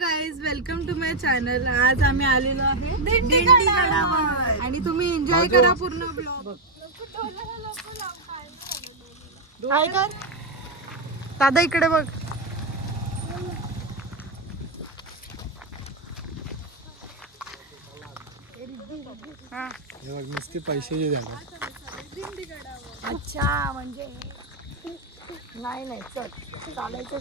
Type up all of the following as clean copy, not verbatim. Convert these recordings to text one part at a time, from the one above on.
Guys, welcome to my channel. आज आम्ही आलेलो आहे दिंडीगडावर आणि तुम्ही एन्जॉय करा पूर्ण ब्लॉग. हाय कर दादा, इकडे बघ. नुसते पैशाचे झाले. अच्छा, म्हणजे नाही नाही चल चालायचं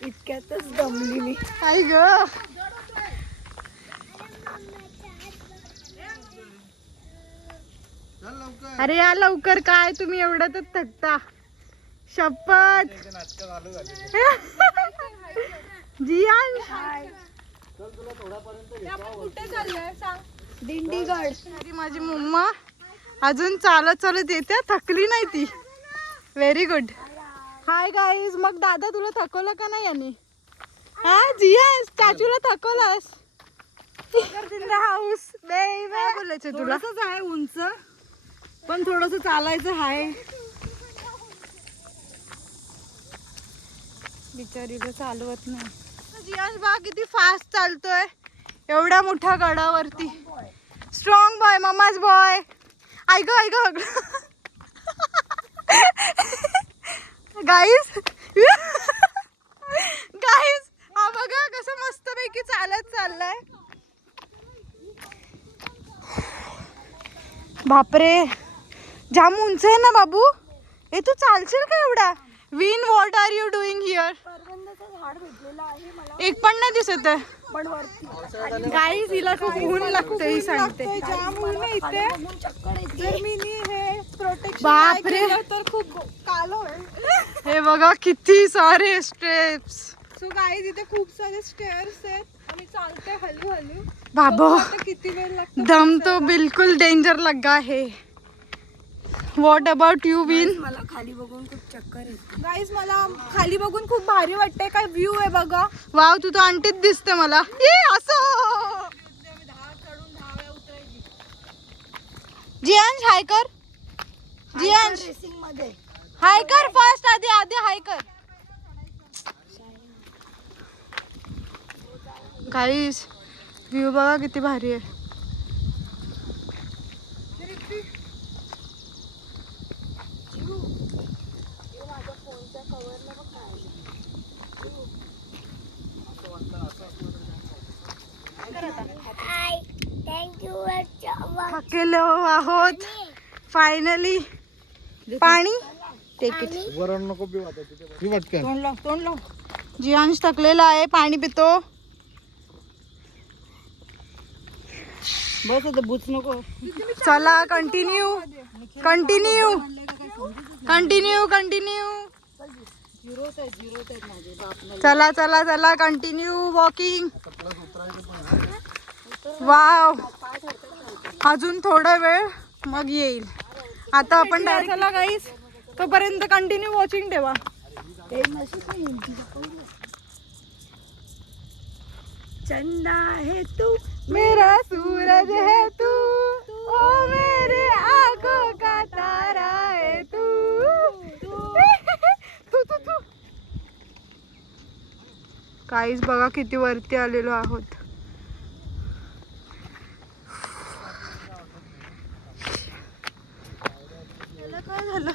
इतक्यातच दमली मी. हाय ग. अरे या लवकर, काय तुम्ही एवढ्यातच थकता. शपथ. जियान दिंडीगड. माझी मम्मा अजून चालत चालत येते, थकली नाही ती. Very good. हाय गाईज, मग दादा तुला थकवलं का नाही याने? हा जियान, चाचूला थकवलंस. हाऊस काय बोलायचं तुला? आहे उंच, पण थोडस चालायचं आहे. बिचारीला चालवत नाही. जियान बा किती फास्ट चालतोय एवढ्या मोठ्या गडावरती. Strong boy, mamma's boy. ऐक ऐक गाईज गाईज, हा बघा कसं मस्तपैकी चालत चाललाय. बापरे, जाम उंच आहे ना बाबू. ए तू चालशील का एवढा? विन, what are you doing here? झाड भेटलेलं आहे मला, एक पण नाही दिसत आहे. पण वरती गाईज हिला खूप ऊन लागते, ही सांगते. जाम ऊन आहे इथे. चक्कर येते. जर मी हे प्रोटेक्शन बापरे तर खूप कालो आहे. हे बघा किती सारे स्टेप्स. सो गाईज इथे खूप सारे स्टेअर्स आहेत आणि चालते हलू हलू. बाबा किती वेळ लागतो. दम तो बिलकुल डेंजर लगा है. What about you win? मला खाली बघून खूप चक्कर येते. गाईज मला खाली बघून खूप भारी वाटतंय. काय व्ह्यू आहे बघा. वाव, तू तर आंटीच दिसते मला. ये असं जियांश हाय कर. जियांश रेसिंग मध्ये हाय कर फास्ट. आधी आधी हाय कर. गाईज व्ह्यू बघा किती भारी आहे. थकलो आहोत फायनली. पाणी टेक इट. वरण नको पिऊ आता तिथे पटकन. तोंड लाव. जियांश थकलेला आहे, पाणी पितो. बस आता बुच नको. चला कंटिन्यू कंटिन्यू कंटिन्यू कंटिन्यू. चला चला चला कंटिन्यू वॉकिंग. वाव, अजून थोडा वेळ मग येईल. आता आपण डायरेक्ट चला गाईस, तोपर्यंत कंटिन्यू वॉचिंग ठेवा. चंदा है तू, मेरा सूरज है तू, ओ मेरे आंखों का तारा है तू. तू तू तू. गाईस बघा किती वरती आलेलो आहोत. काय झालं?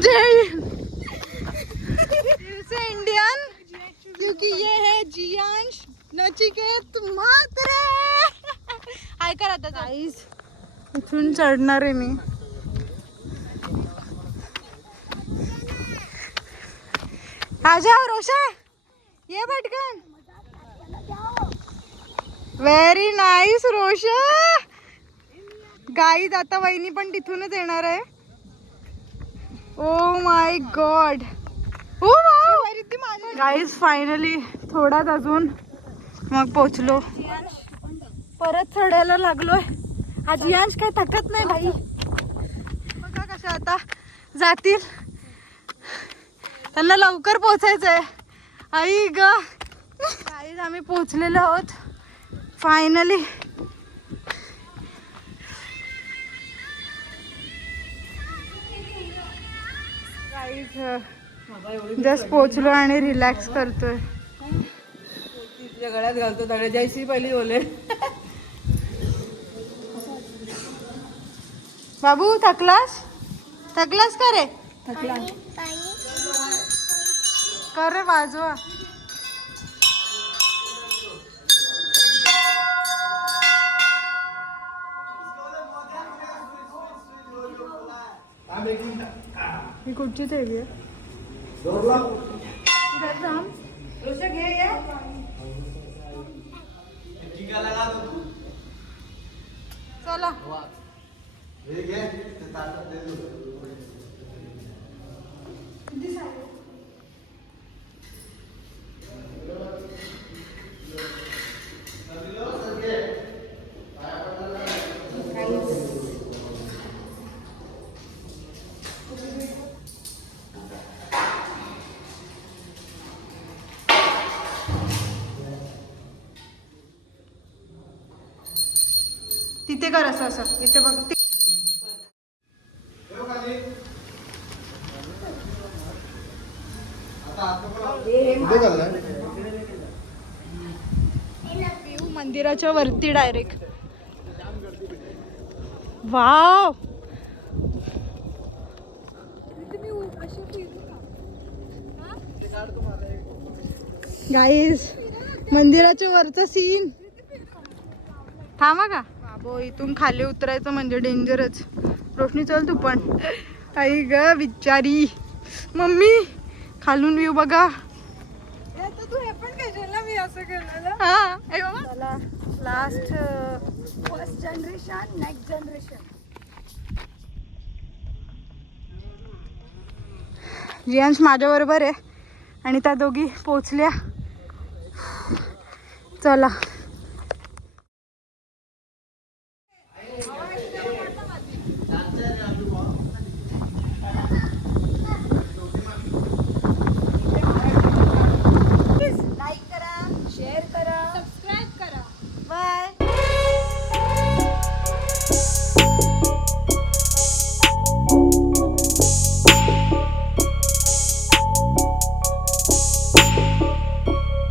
जय से इंडियन, क्योंकि ये है जियांश, नचिकेत, म्हात्रे. हाय कर आता. गाईस इथून चढणार आहे मी. आजा रोशा, ये पटकन. Very nice रोशा. गाईज आता वहिनी पण तिथूनच येणार आहे. Oh my God. Guys finally थोडाच अजून मग पोचलो. परत चढायला लागलोय. हा जियांश काय थकत नाही भाई. बघा कशा आता जातील. त्यांना लवकर पोचायचंय. आई ग गाईज आम्ही पोहोचलेलो आहोत फायनली. गाईज जस्ट पोहोचलो आणि रिलॅक्स करतोय. तिच्या गळ्यात घालतो दगड जयश्री पहिली बोले. बाबू थकलास का रे? कर रे वाजवा. ही कुठची देवी आहे? चला तिथे कर असं असं इथे बघ. मंदिराच्या वरती डायरेक्ट. वाव गाईज मंदिराच्या वरचा सीन. थांबा का बाबो, इथून खाली उतरायचं म्हणजे डेंजरच. रोशनी चल तू पण. आई ग बिचारी मम्मी, खालून व्ह्यू बघा. तू हे पण कशाला मी असं केलेलं. हा चला last first generation next generation. Jiyansh माझ्या बरोबर आहे आणि त्या दोघी पोचल्या. चला